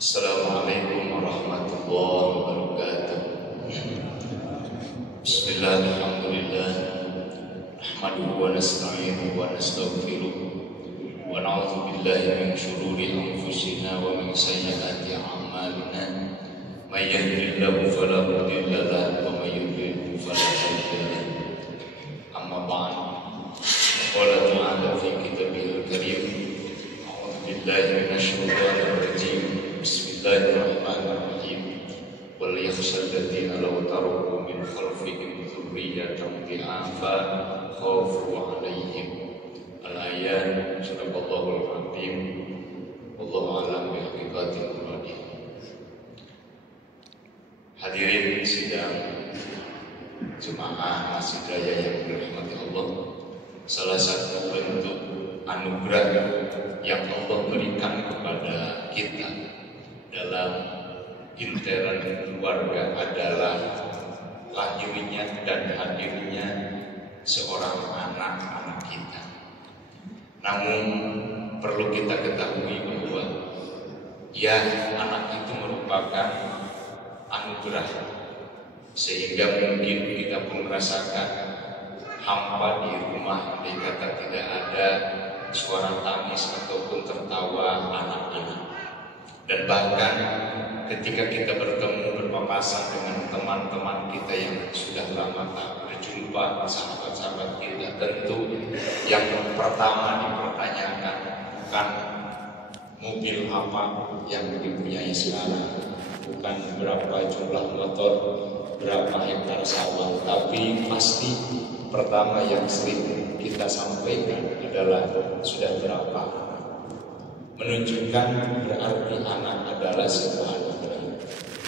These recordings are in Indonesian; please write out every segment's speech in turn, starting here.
Assalamualaikum warahmatullahi wabarakatuh. Bismillahirrahmanirrahim. Nahmaduhu wa nasta'inuhu wa nastaghfiruh wa na'udzu billahi min shururi anfusina wa min sayyiati a'malina. May yahdihillahu fala mudilla lahu wa may yudlil fala hadiya lahu. Amma ba'd. Qala ta'ala fi kitabihil karim. A'udzu billahi minasy syaithanir rajim. Bismillahirrahmanirrahim. Wal yakhshal ladzina law taraku min khalfihim dzurriyyatan dhi'afan khafu 'alaihim. Al-ayat Sadaqallahul Azim. Wallahu a'lam bihaqiqatil murad. Hadirin sidang jemaah Masjid Raya yang dirahmati Allah, salah satu bentuk anugerah yang Allah berikan kepada kita dalam intern keluarga adalah lahirnya dan hadirnya seorang anak-anak kita. Namun perlu kita ketahui bahwa anak itu merupakan anugerah, sehingga mungkin kita pun merasakan hampa di rumah dikata tidak ada suara tangis ataupun tertawa anak-anak. Dan bahkan ketika kita bertemu berpapasan dengan teman-teman kita yang sudah lama tak berjumpa, sahabat-sahabat kita, tentu yang pertama dipertanyakan bukan mobil apa yang dipunyai sekarang, bukan berapa jumlah motor, berapa hektar sawah, tapi pasti pertama yang sering kita sampaikan adalah sudah berapa. Menunjukkan berarti anak adalah sebuah anugerah.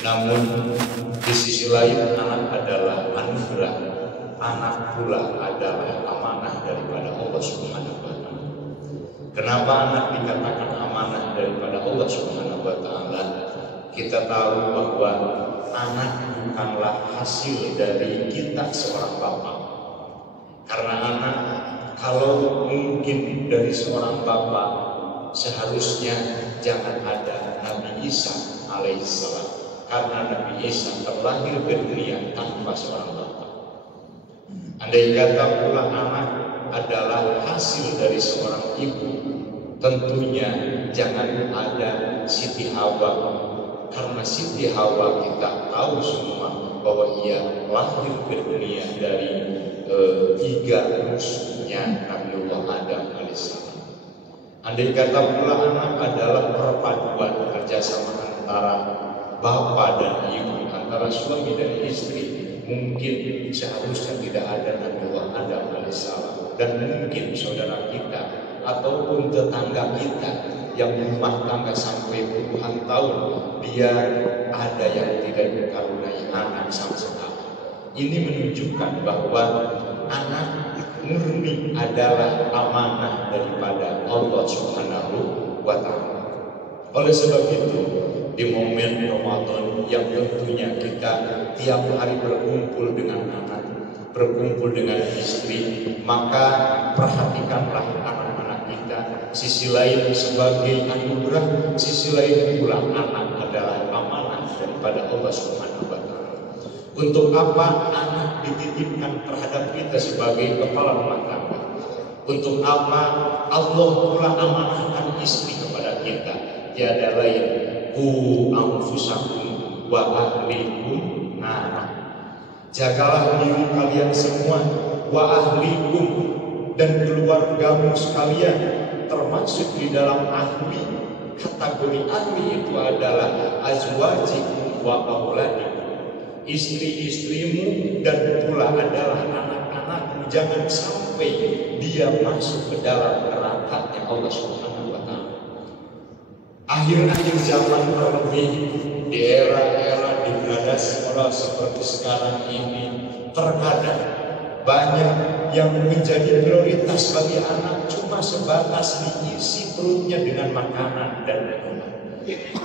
Namun di sisi lain anak adalah anugerah. Anak pula adalah amanah daripada Allah Subhanahu wa Ta'ala. Kenapa anak dikatakan amanah daripada Allah Subhanahu wa Ta'ala? Kita tahu bahwa anak bukanlah hasil dari kita seorang bapak. Karena anak kalau mungkin dari seorang bapak, seharusnya jangan ada Nabi Isa alaihissalam, karena Nabi Isa terlahir ke dunia tanpa seorang bapak. Andai kata pula anak adalah hasil dari seorang ibu, tentunya jangan ada Siti Hawa, karena Siti Hawa kita tahu semua bahwa ia lahir ke dunia dari tiga musuhnya Nabiullah Adam alaihissalam. Andai kata pula anak adalah perpaduan kerjasama antara bapak dan ibu, antara suami dan istri, mungkin seharusnya tidak ada Nabiullah Adam alaihissalam. Dan mungkin saudara kita ataupun tetangga kita yang rumah tangga sampai puluhan tahun, dia ada yang tidak dikaruniai anak sama sekali. Ini menunjukkan bahwa anak murni adalah amanah daripada Allah Subhanahu wa Ta'ala. Oleh sebab itu, di momen Ramadan yang tentunya kita tiap hari berkumpul dengan anak, berkumpul dengan istri, maka perhatikanlah anak-anak kita. Sisi lain sebagai anugerah, sisi lain pula anak adalah amanah daripada Allah Subhanahu wa Ta'ala. Untuk apa anak dititipkan terhadap kita sebagai kepala rumah tangga? Untuk apa Allah pula amanahkan istri kepada kita? Tiada lain, qu anfusakum wa ahlikum nar. Jagalah diri kalian semua, wa ahlikum, dan keluargamu sekalian, termasuk di dalam ahli. Kategori ahli itu adalah azwajikum wa auladikum, istri-istrimu dan pula adalah anak-anakmu. Jangan sampai dia masuk ke dalam neraka Allah Subhanahu wa Ta'ala. Akhir-akhir zaman, terlebih di era-era degradasi moral seperti sekarang ini, terkadang banyak yang menjadi prioritas bagi anak cuma sebatas diisi perutnya dengan makanan dan minuman.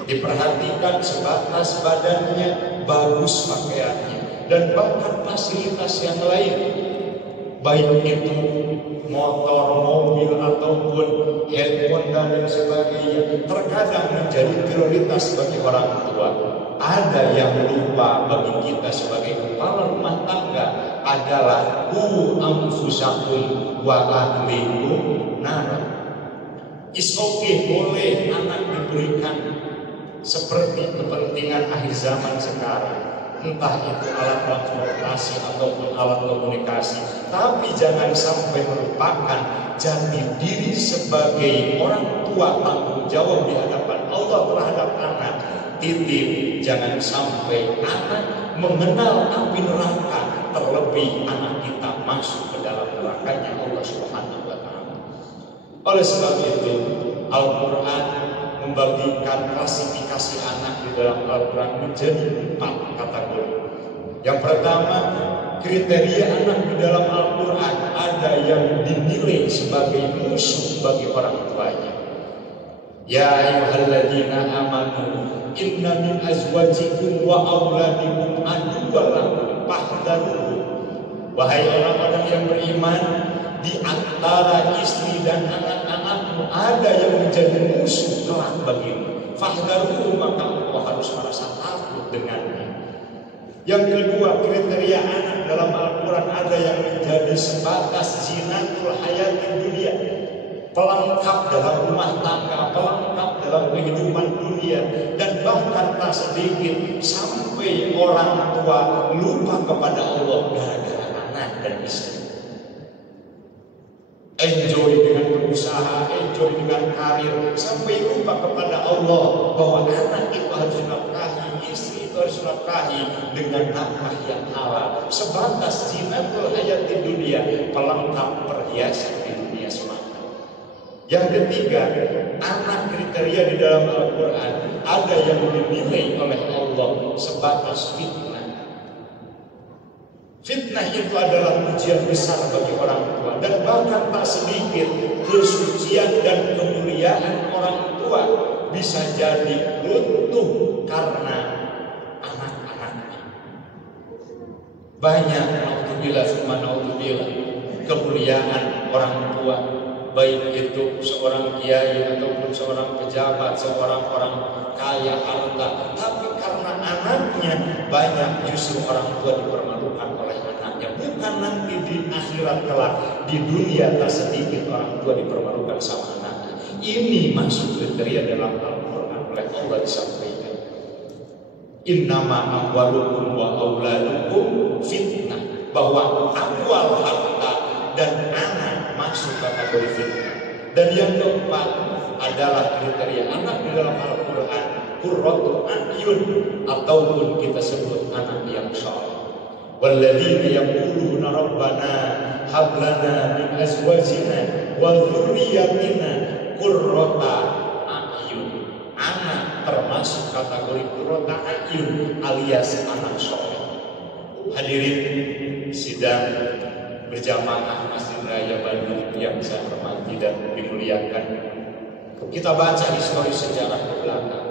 Diperhatikan sebatas badannya, bagus pakaiannya, dan bahkan fasilitas yang lain. baik itu motor, mobil, ataupun handphone dan lain sebagainya, terkadang menjadi prioritas bagi orang tua. Ada yang lupa bagi kita sebagai kepala rumah tangga adalah anfusakum wa ahlikum nar. Is okay, boleh anak diberikan seperti kepentingan akhir zaman sekarang, entah itu alat transportasi ataupun alat komunikasi, tapi jangan sampai melupakan jati diri sebagai orang tua, tanggung jawab di hadapan Allah terhadap anak. Titip, jangan sampai anak mengenal api neraka, terlebih anak kita masuk ke dalam nerakanya Allah Subhanahu wa Ta'ala. Oleh sebab itu, Al-Quran membagikan klasifikasi anak di dalam Al-Quran menjadi 4 kategori. Yang pertama, kriteria anak di dalam Al-Quran ada yang dinilai sebagai musuh bagi orang tuanya. Ya ayyuhalladzina amanu inna min azwajikum wa auladikum aduwwan lakum fahdharuhum. Wahai orang-orang yang beriman, di antara istri dan anak-anakmu ada yang menjadi musuh kelak bagimu. Fahdharuhum, maka engkau harus merasa takut dengannya. Yang kedua, kriteria anak dalam Al-Quran ada yang menjadi sebatas zinatul hayati dunia, pelengkap dalam rumah tangga, pelengkap dalam kehidupan dunia, dan bahkan tak sedikit sampai orang tua lupa kepada Allah gara-gara anak dan istri. Enjoy dengan berusaha, enjoy dengan karir, sampai lupa kepada Allah bahwa anak itu harus dinafkahi, istri itu harus dinafkahi dengan nafkah yang halal. Sebatas zinatul hayati dunia, pelengkap perhiasan di dunia semata. Yang ketiga, anak kriteria di dalam Al-Quran ada yang dinilai oleh Allah sebatas fitnah. Fitnah itu adalah ujian besar bagi orang tua, dan bahkan tak sedikit kesucian dan kemuliaan orang tua bisa jadi runtuh karena anak-anaknya. Banyak naudzubillah kemuliaan orang tua, baik itu seorang kiai ataupun seorang pejabat, seorang orang kaya harta, tapi karena anaknya banyak, justru orang tua dipermalukan oleh anaknya. Bukan nanti di akhirat kelak, di dunia tak sedikit orang tua dipermalukan sama anaknya. Ini masuk kriteria dalam Al-Quran oleh Allah disampaikan. Innama amwalukum wa auladukum fitnah, bahwa amwal harta dan anak masuk kategori fitnah. Dan yang keempat adalah kriteria anak di dalam Al-Quran qurratu a'yun, ataupun kita sebut anak yang saleh. Walladzina yaquluna rabbana hab lana min azwajina wa dzurriyyatina qurrata a'yun. Anak termasuk kategori qurrata a'yun alias anak saleh. Hadirin sidang berjamaah Masjid Raya Bandung yang saya hormati dan dimuliakan, kita baca histori sejarah ke belakang.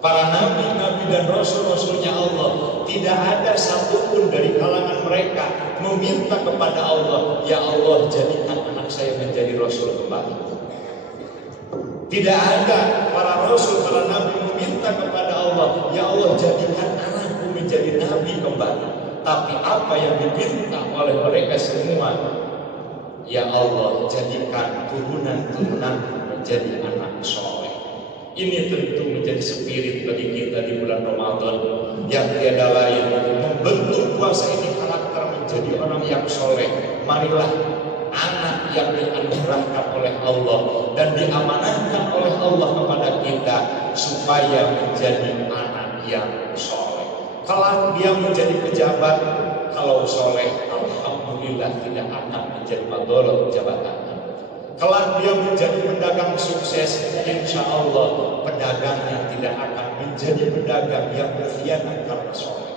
Para nabi-nabi dan rasul-rasulnya Allah, tidak ada satupun dari kalangan mereka meminta kepada Allah, ya Allah jadikan anak saya menjadi rasul kembali. Tidak ada para rasul, para nabi meminta kepada Allah, ya Allah jadikan anakku menjadi nabi kembali. Tapi apa yang diminta oleh mereka semua, ya Allah jadikan turunan-turunan menjadi anak soleh. Ini tentu menjadi spirit bagi kita di bulan Ramadan, yang tiada lain membentuk puasa ini karakter menjadi orang yang soleh. Marilah anak yang dianugerahkan oleh Allah dan diamanahkan oleh Allah kepada kita supaya menjadi anak yang soleh. Kalau dia menjadi pejabat, kalau soleh, alhamdulillah tidak akan menjadi madorot jabatannya. Kalau dia menjadi pedagang sukses, insya Allah pedagangnya tidak akan menjadi pedagang yang berkhianat karena soleh.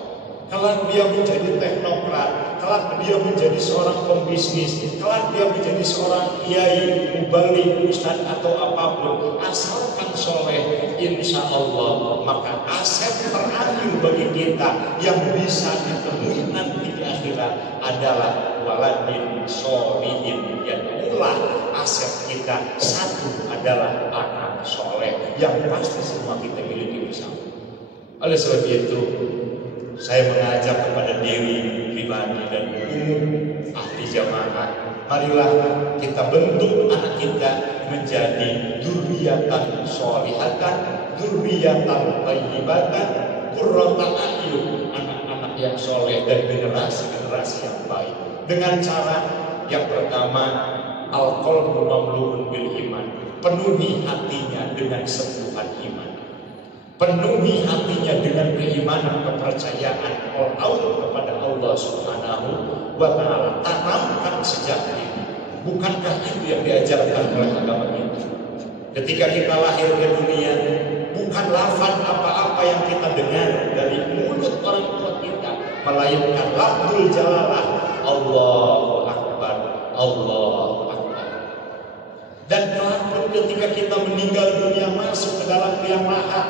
Kalau dia menjadi teknokrat, kalau dia menjadi seorang pembisnis, kalau dia menjadi seorang kiai, mubalik, ustaz atau apapun, asalkan soleh, insya Allah maka aset terakhir bagi kita yang bisa ditemui nanti di akhirat kita adalah waladin sholihin, yang itulah aset kita. Satu adalah anak soleh yang pasti semua kita miliki bersama. Oleh sebab itu, saya mengajak kepada diri pribadi dan umum ahli jamaah, marilah kita bentuk anak kita menjadi dzurriyyatan sholihatan, dzurriyyatan thayyibatan, qurrata a'yun, anak-anak yang soleh dan generasi-generasi yang baik. Dengan cara yang pertama, al-qalbu mamlu'un bil iman, penuhi hatinya dengan sentuhan iman, penuhi hatinya dengan keimanan, kepercayaan kepada Allah Subhanahu wa Ta'ala. Tanamkan sejak ini. Bukankah itu yang diajarkan oleh agama kita? Ketika kita lahir ke dunia, bukan lafaz apa-apa yang kita dengar dari mulut orang tua kita, melainkan lafzul jalalah, Allahu Akbar, Allahu Akbar. Dan kelak ketika kita meninggal dunia masuk ke dalam liang lahat,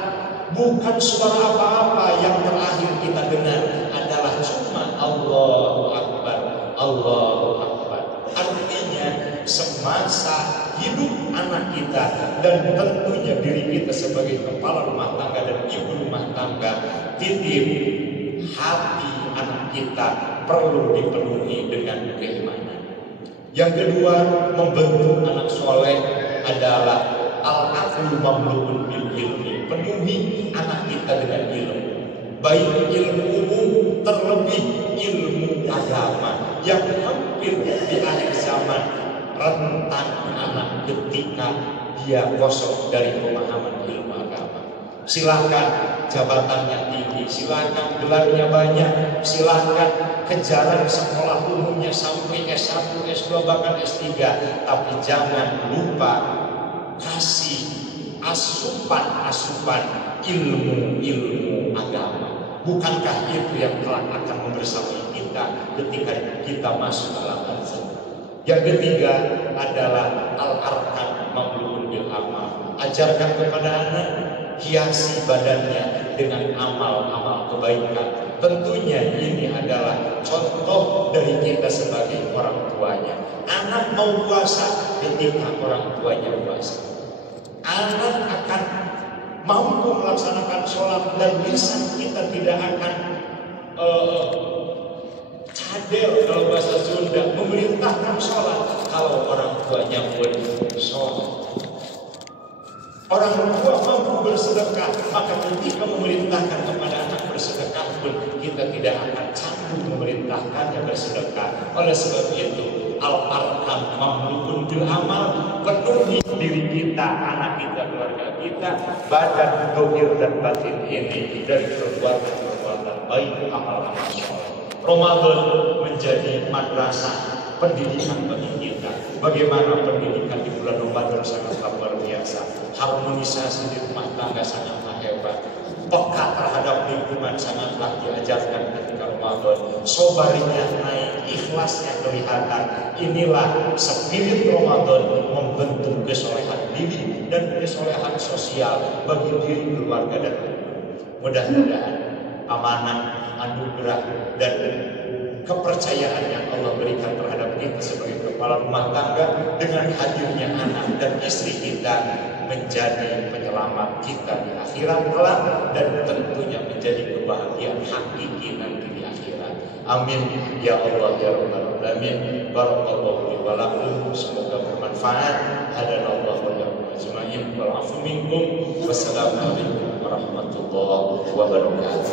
bukan suara apa-apa yang terakhir kita dengar, adalah cuma Allahu Akbar, Allahu Akbar. Artinya semasa hidup anak kita dan tentunya diri kita sebagai kepala rumah tangga dan ibu rumah tangga, titip hati anak kita perlu dipenuhi dengan keimanan. Yang kedua, membentuk anak soleh adalah al-aqlu mamlu'un bil ilmi, penuhi anak kita dengan ilmu, baik ilmu umum terlebih ilmu agama yang hampir di akhir zaman rentan anak ketika dia kosong dari pemahaman ilmu agama. Silakan jabatannya tinggi, silakan gelarnya banyak, silakan kejaran sekolah umumnya sampai S1, S2 bahkan S3, tapi jangan lupa kasih asupan ilmu agama. Bukankah itu yang kelak akan membersamai kita ketika kita masuk dalam azab? Yang ketiga adalah al-arkan mamlu'un bil amal. Ajarkan kepada anak, hiasi badannya dengan amal-amal kebaikan. Tentunya ini adalah contoh dari kita sebagai orang tuanya. Anak mau puasa ketika orang tuanya puasa. Anak akan mampu melaksanakan sholat dan lisan kita tidak akan cadel kalau bahasa Sunda, memerintahkan sholat kalau orang tuanya pun sholat. Orang tua mampu bersedekah, maka ketika memerintahkan kepada anak bersedekah pun kita tidak akan canggung memerintahkannya bersedekah. Oleh sebab itu, al-arham mamlu'un bil amal, penuhi diri kita, anak kita, keluarga kita, badan, dohir dan batin ini dari perbuatan-perbuatan baik, amal-amal soleh. Ramadan menjadi madrasah pendidikan bagi kita. Bagaimana pendidikan di bulan Ramadan sangatlah luar biasa. Harmonisasi di rumah tangga sangatlah hebat. Peka terhadap lingkungan sangatlah diajarkan ketika Ramadan. Sobarnya naik, ikhlasnya kelihatan. Inilah spirit Ramadan, membentuk kesolehan diri dan kesolehan sosial bagi diri, keluarga dan mudah-mudahan amanah, anugerah dan kepercayaan yang Allah berikan terhadap kita sebagai kepala rumah tangga dengan hadirnya anak dan istri kita menjadi penyelamat kita di akhirat kelak dan tentunya menjadi kebahagiaan hakiki nanti di akhirat. Amin ya Allah ya Rabbal alamin. Barakallahu li wa lakum, semoga bermanfaat. Hadanallahu wa iyyakum ajmain. Wal 'afwu minkum. Wassalamu alaikum warahmatullahi wabarakatuh.